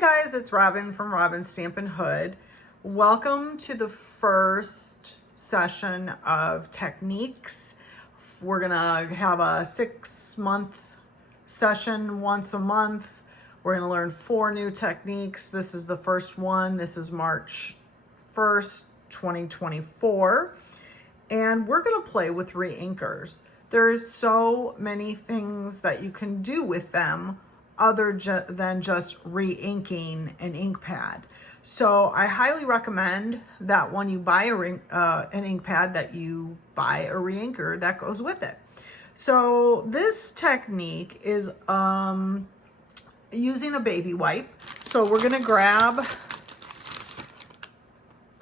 guys, it's Robin from Robin Stampin' Hood. Welcome to the first session of techniques. We're gonna have a 6-month session once a month. We're gonna learn 4 new techniques. This is the first one. This is March 1st, 2024. And we're gonna play with reinkers. There's so many things that you can do with them other than just re-inking an ink pad. So I highly recommend that when you buy an ink pad that you buy a re-inker that goes with it. So this technique is using a baby wipe. So we're gonna grab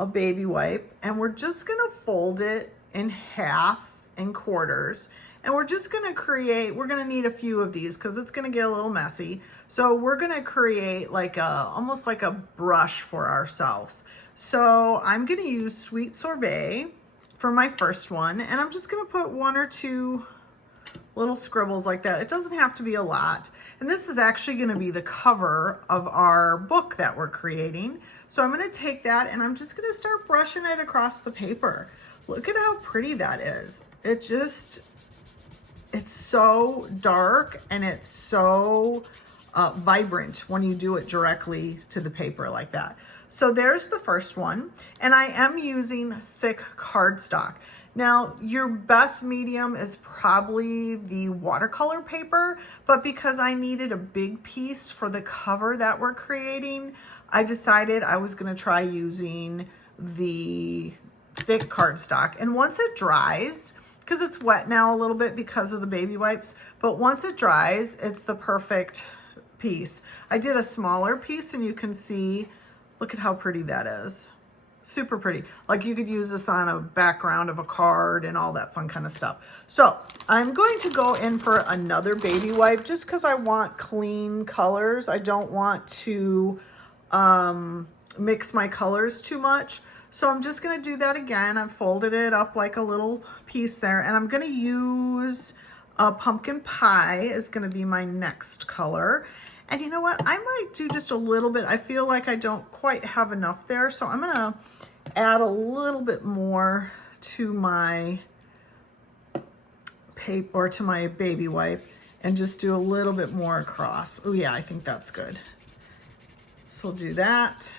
a baby wipe and we're just gonna fold it in half in quarters. And we're just gonna create, we're gonna need a few of these because it's gonna get a little messy. So we're gonna create like almost like a brush for ourselves. So I'm gonna use Sweet Sorbet for my first one. And I'm just gonna put 1 or 2 little scribbles like that. It doesn't have to be a lot. And this is actually gonna be the cover of our book that we're creating. So I'm gonna take that and I'm just gonna start brushing it across the paper. Look at how pretty that is. It's so dark and it's so vibrant when you do it directly to the paper like that. So there's the first one. And I am using thick cardstock. Now, your best medium is probably the watercolor paper, but because I needed a big piece for the cover that we're creating, I decided I was gonna try using the thick cardstock. And once it dries, because it's wet now a little bit because of the baby wipes, but once it dries, it's the perfect piece. I did a smaller piece and you can see, look at how pretty that is. Super pretty. Like you could use this on a background of a card and all that fun kind of stuff. So I'm going to go in for another baby wipe just because I want clean colors. I don't want to mix my colors too much. So I'm just gonna do that again. I've folded it up like a little piece there and I'm gonna use pumpkin pie is gonna be my next color. And you know what? I might do just a little bit. I feel like I don't quite have enough there. So I'm gonna add a little bit more to my paper or to my baby wipe and just do a little bit more across. Oh yeah, I think that's good. So we'll do that.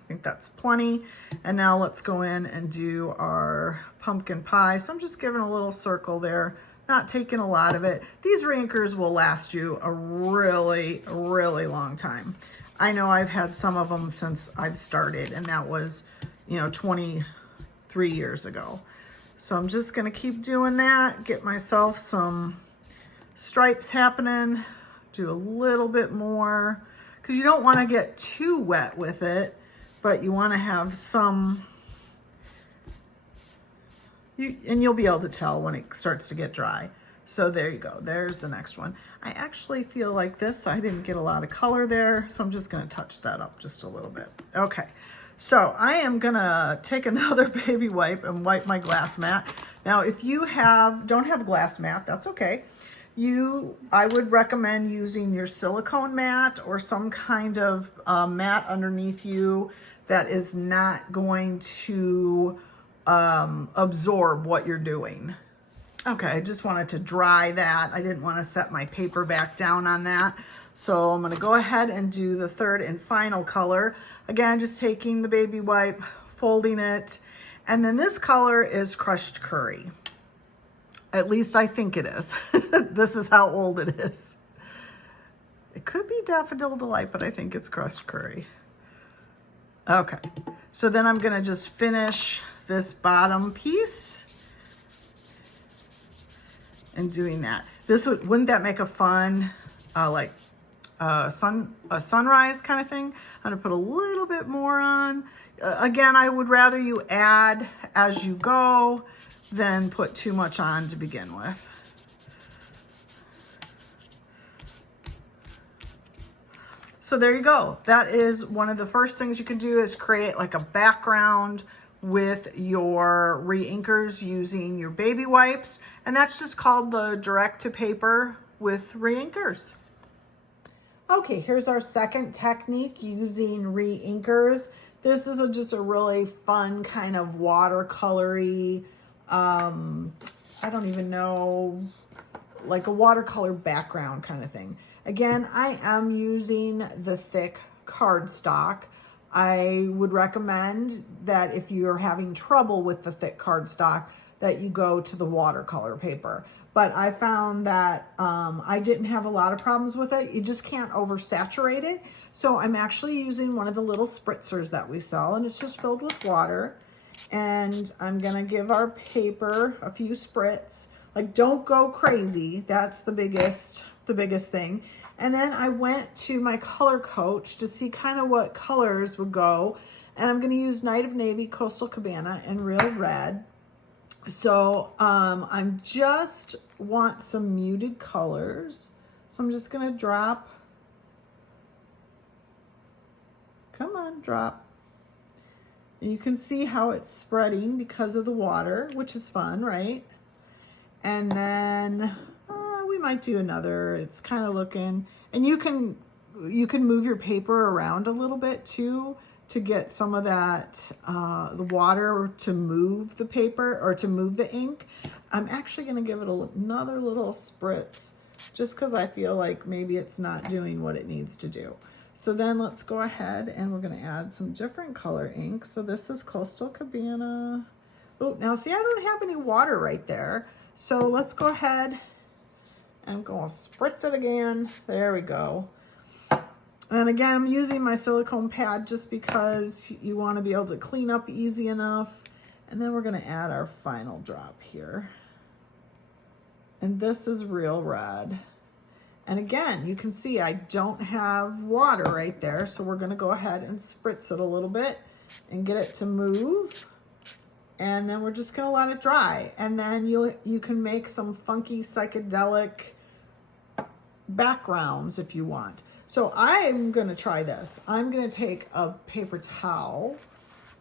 I think that's plenty. And now let's go in and do our pumpkin pie. So I'm just giving a little circle there, not taking a lot of it. These reinkers will last you a really, really long time. I know I've had some of them since I've started and that was, 23 years ago. So I'm just gonna keep doing that, get myself some stripes happening, do a little bit more, because you don't wanna get too wet with it, but you want to have some, and you'll be able to tell when it starts to get dry. So there you go. There's the next one. I actually feel like this, I didn't get a lot of color there, so I'm just going to touch that up just a little bit. Okay, so I am going to take another baby wipe and wipe my glass mat. Now, if you don't have a glass mat, that's okay. I would recommend using your silicone mat or some kind of mat underneath you that is not going to absorb what you're doing. Okay, I just wanted to dry that. I didn't want to set my paper back down on that. So I'm going to go ahead and do the third and final color. Again, just taking the baby wipe, folding it, and then this color is crushed curry. At least I think it is. This is how old it is. It could be Daffodil Delight, but I think it's crushed curry. Okay, so then I'm gonna just finish this bottom piece and doing that. Wouldn't that make a fun, a sunrise kind of thing? I'm gonna put a little bit more on. Again, I would rather you add as you go than put too much on to begin with. So there you go. That is one of the first things you can do is create like a background with your reinkers using your baby wipes. And that's just called the direct to paper with reinkers. Okay, here's our second technique using reinkers. This is just a really fun kind of watercolory, I don't even know, like a watercolor background kind of thing. Again, I am using the thick cardstock. I would recommend that if you're having trouble with the thick cardstock, that you go to the watercolor paper. But I found that I didn't have a lot of problems with it. You just can't oversaturate it. So I'm actually using one of the little spritzers that we sell, and it's just filled with water. And I'm gonna give our paper a few spritz. Like, don't go crazy. That's the biggest thing. And then I went to my color coach to see kind of what colors would go. And I'm gonna use Night of Navy, Coastal Cabana, and Real Red. So I'm just want some muted colors. So I'm just gonna drop. Come on, drop. And you can see how it's spreading because of the water, which is fun, right? And then we might do another. It's kind of looking, and you can move your paper around a little bit too to get some of that, the water to move the paper or to move the ink. I'm actually gonna give it another little spritz just because I feel like maybe it's not doing what it needs to do. So then let's go ahead and we're gonna add some different color ink. So this is Coastal Cabana. Oh, now see, I don't have any water right there. So let's go ahead and go spritz it again. There we go. And again, I'm using my silicone pad just because you want to be able to clean up easy enough. And then we're going to add our final drop here. And this is Real Red. And again, you can see I don't have water right there. So we're going to go ahead and spritz it a little bit and get it to move. And then we're just going to let it dry. And then you can make some funky psychedelic backgrounds if you want. So I'm gonna try this. I'm gonna take a paper towel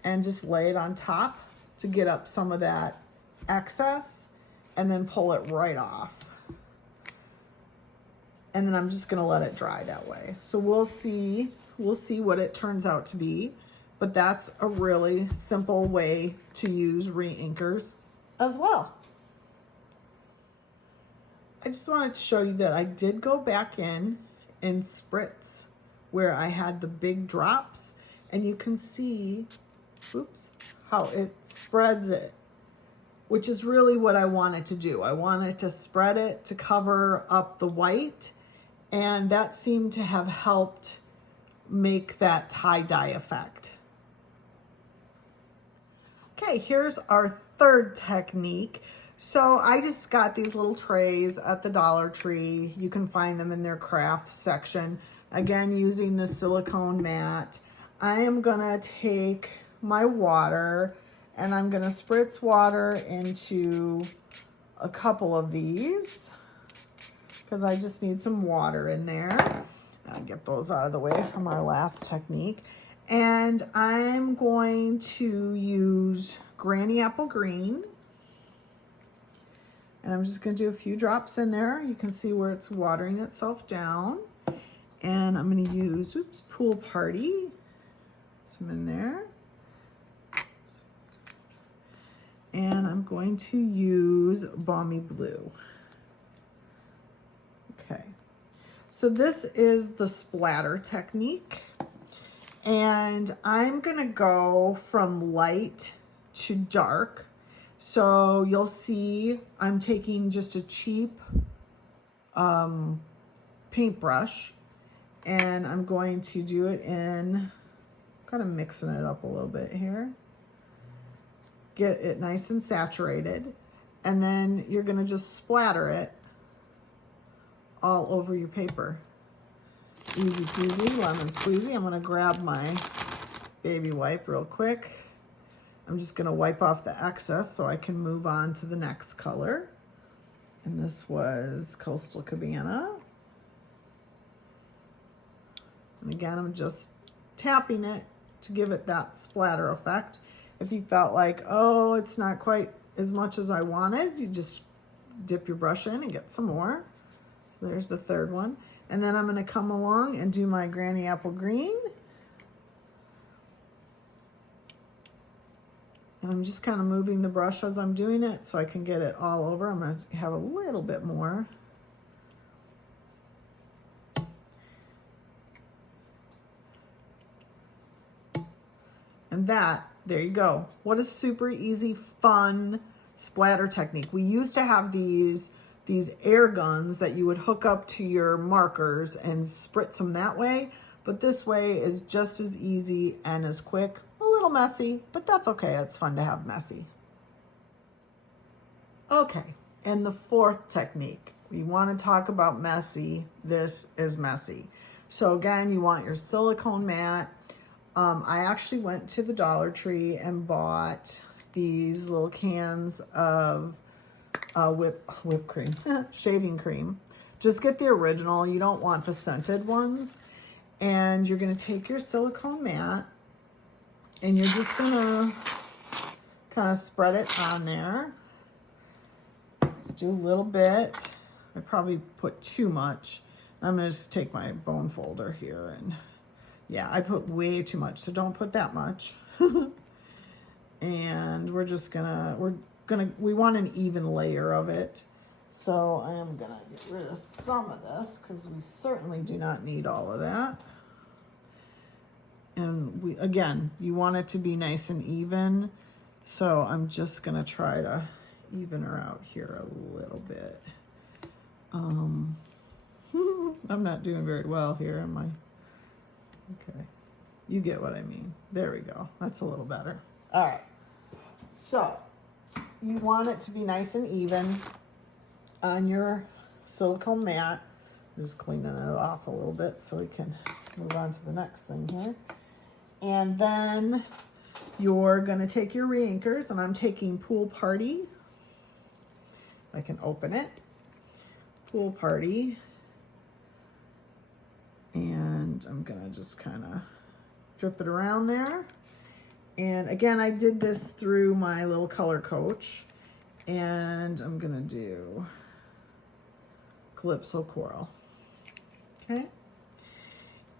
and just lay it on top to get up some of that excess and then pull it right off. And then I'm just gonna let it dry that way. So we'll see what it turns out to be, but that's a really simple way to use reinkers as well. I just wanted to show you that I did go back in and spritz where I had the big drops, and you can see, oops, how it spreads it, which is really what I wanted to do. I wanted to spread it to cover up the white, and that seemed to have helped make that tie-dye effect. Okay, here's our third technique. So I just got these little trays at the Dollar Tree. You can find them in their craft section. Again, using the silicone mat. I am gonna take my water and I'm gonna spritz water into a couple of these because I just need some water in there. I'll get those out of the way from our last technique. And I'm going to use Granny Apple Green. And I'm just gonna do a few drops in there. You can see where it's watering itself down. And I'm gonna use, oops, Pool Party. Some in there. Oops. And I'm going to use Balmy Blue. Okay. So this is the splatter technique. And I'm gonna go from light to dark. So you'll see I'm taking just a cheap paintbrush, and I'm going to do it in, kind of mixing it up a little bit here. Get it nice and saturated, and then you're gonna just splatter it all over your paper. Easy peasy, lemon squeezy. I'm gonna grab my baby wipe real quick. I'm just gonna wipe off the excess so I can move on to the next color. And this was Coastal Cabana. And again, I'm just tapping it to give it that splatter effect. If you felt like, oh, it's not quite as much as I wanted, you just dip your brush in and get some more. So there's the third one. And then I'm going to come along and do my Granny Apple Green. And I'm just kind of moving the brush as I'm doing it so I can get it all over. I'm going to have a little bit more. And that, there you go. What a super easy, fun splatter technique. We used to have these air guns that you would hook up to your markers and spritz them that way. But this way is just as easy and as quick. A little messy, but that's okay. It's fun to have messy. Okay, and the fourth technique. We want to talk about messy. This is messy. So again, you want your silicone mat. I actually went to the Dollar Tree and bought these little cans of whipped cream, shaving cream. Just get the original. You don't want the scented ones. And you're going to take your silicone mat and you're just going to kind of spread it on there. Just do a little bit. I probably put too much. I'm going to just take my bone folder here and yeah, I put way too much, so don't put that much. And we're just we want an even layer of it. So I am gonna get rid of some of this because we certainly do not need all of that. And again, you want it to be nice and even. So I'm just gonna try to even her out here a little bit. I'm not doing very well here, am I? Okay, you get what I mean. There we go. That's a little better. All right. So you want it to be nice and even on your silicone mat. I'm just cleaning it off a little bit so we can move on to the next thing here. And then you're going to take your reinkers, and I'm taking Pool Party. I can open it. Pool Party. And I'm gonna just kind of drip it around there. And again, I did this through my little color coach. And I'm gonna do Calypso Coral. Okay.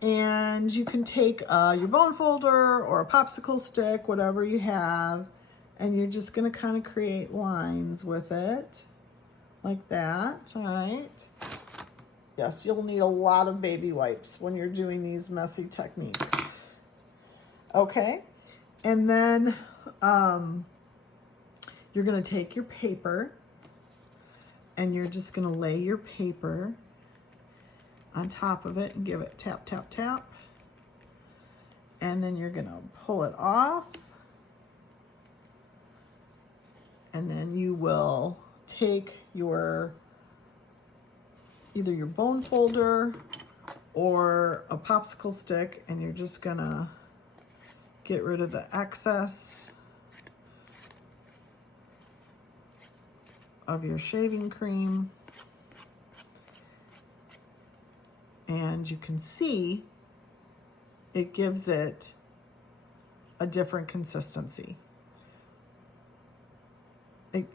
And you can take your bone folder or a popsicle stick, whatever you have, and you're just gonna kind of create lines with it like that, all right? Yes, you'll need a lot of baby wipes when you're doing these messy techniques. Okay, and then you're gonna take your paper and you're just gonna lay your paper on top of it and give it tap, tap, tap. And then you're gonna pull it off. And then you will take your either your bone folder or a popsicle stick, and you're just gonna get rid of the excess of your shaving cream. And you can see it gives it a different consistency.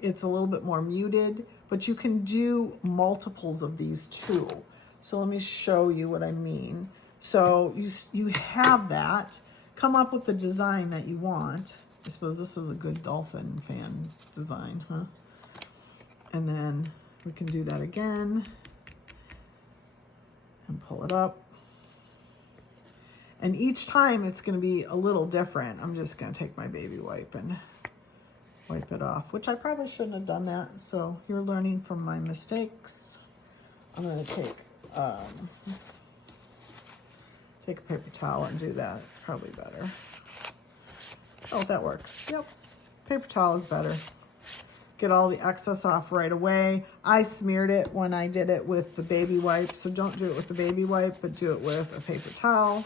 It's a little bit more muted, but you can do multiples of these too. So let me show you what I mean. So you have that, come up with the design that you want. I suppose this is a good dolphin fan design, huh? And then we can do that again and pull it up. And each time it's going to be a little different. I'm just going to take my baby wipe and wipe it off, which I probably shouldn't have done that. So you're learning from my mistakes. I'm going to take a paper towel and do that. It's probably better. Oh, that works. Yep. Paper towel is better. Get all the excess off right away. I smeared it when I did it with the baby wipe. So don't do it with the baby wipe, but do it with a paper towel.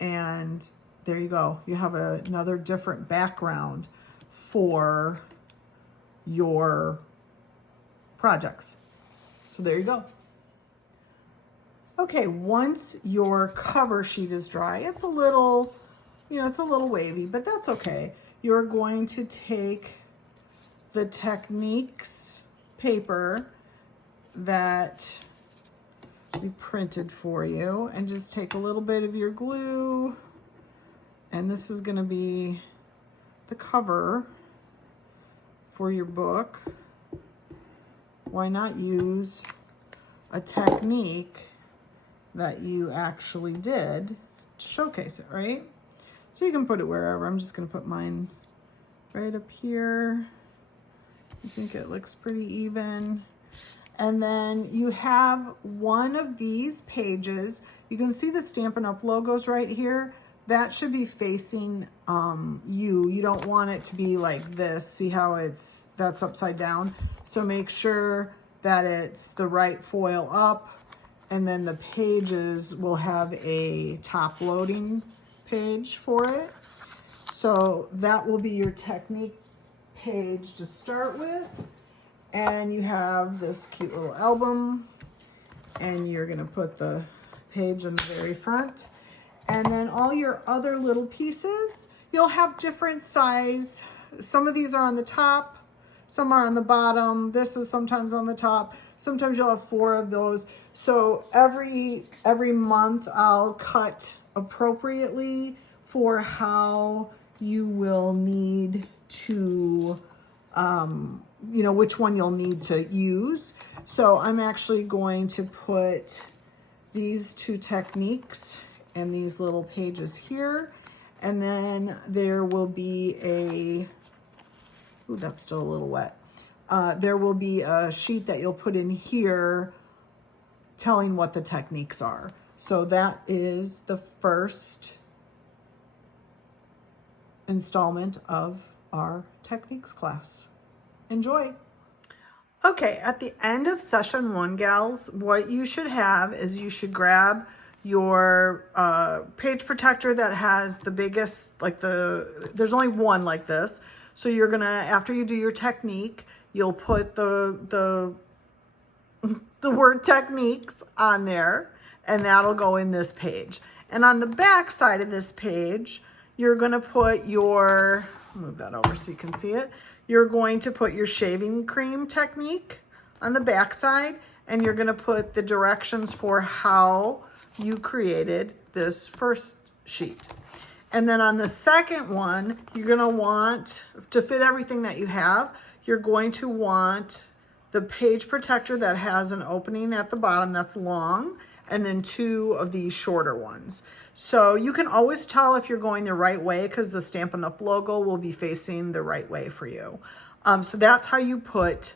And there you go. You have another different background for your projects. So there you go. Okay, once your cover sheet is dry, it's a little, it's a little wavy, but that's okay. You're going to take the Techniques paper that actually printed for you. And just take a little bit of your glue, and this is going to be the cover for your book. Why not use a technique that you actually did to showcase it, right? So you can put it wherever. I'm just going to put mine right up here. I think it looks pretty even. And then you have one of these pages. You can see the Stampin' Up! Logos right here. That should be facing you. You don't want it to be like this. See how that's upside down? So make sure that it's the right foil up, and then the pages will have a top loading page for it. So that will be your technique page to start with. And you have this cute little album, and you're gonna put the page in the very front. And then all your other little pieces, you'll have different size. Some of these are on the top, some are on the bottom. This is sometimes on the top. Sometimes you'll have 4 of those. So every month I'll cut appropriately for how you will need to, you know, which one you'll need to use. So I'm actually going to put these 2 techniques and these little pages here. And then there will be a, ooh, that's still a little wet. There will be a sheet that you'll put in here telling what the techniques are. So that is the first installment of our techniques class. Enjoy. Okay, at the end of session 1, gals, what you should have is you should grab your page protector that has the biggest, like there's only one like this. So you're gonna, after you do your technique, you'll put the word techniques on there, and that'll go in this page. And on the back side of this page, you're gonna put your, move that over so you can see it. You're going to put your shaving cream technique on the back side, and you're gonna put the directions for how you created this first sheet. And then on the second one, you're gonna want, to fit everything that you have, you're going to want the page protector that has an opening at the bottom that's long, and then 2 of these shorter ones. So you can always tell if you're going the right way because the Stampin' Up! Logo will be facing the right way for you. So that's how you put,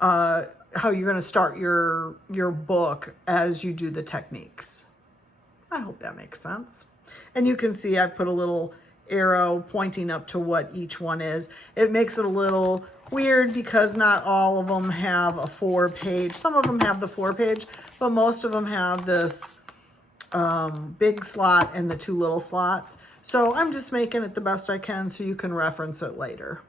how you're gonna start your book as you do the techniques. I hope that makes sense. And you can see I put a little arrow pointing up to what each one is. It makes it a little weird because not all of them have a 4-page. Some of them have the 4-page, but most of them have this big slot and the 2 little slots. So I'm just making it the best I can so you can reference it later.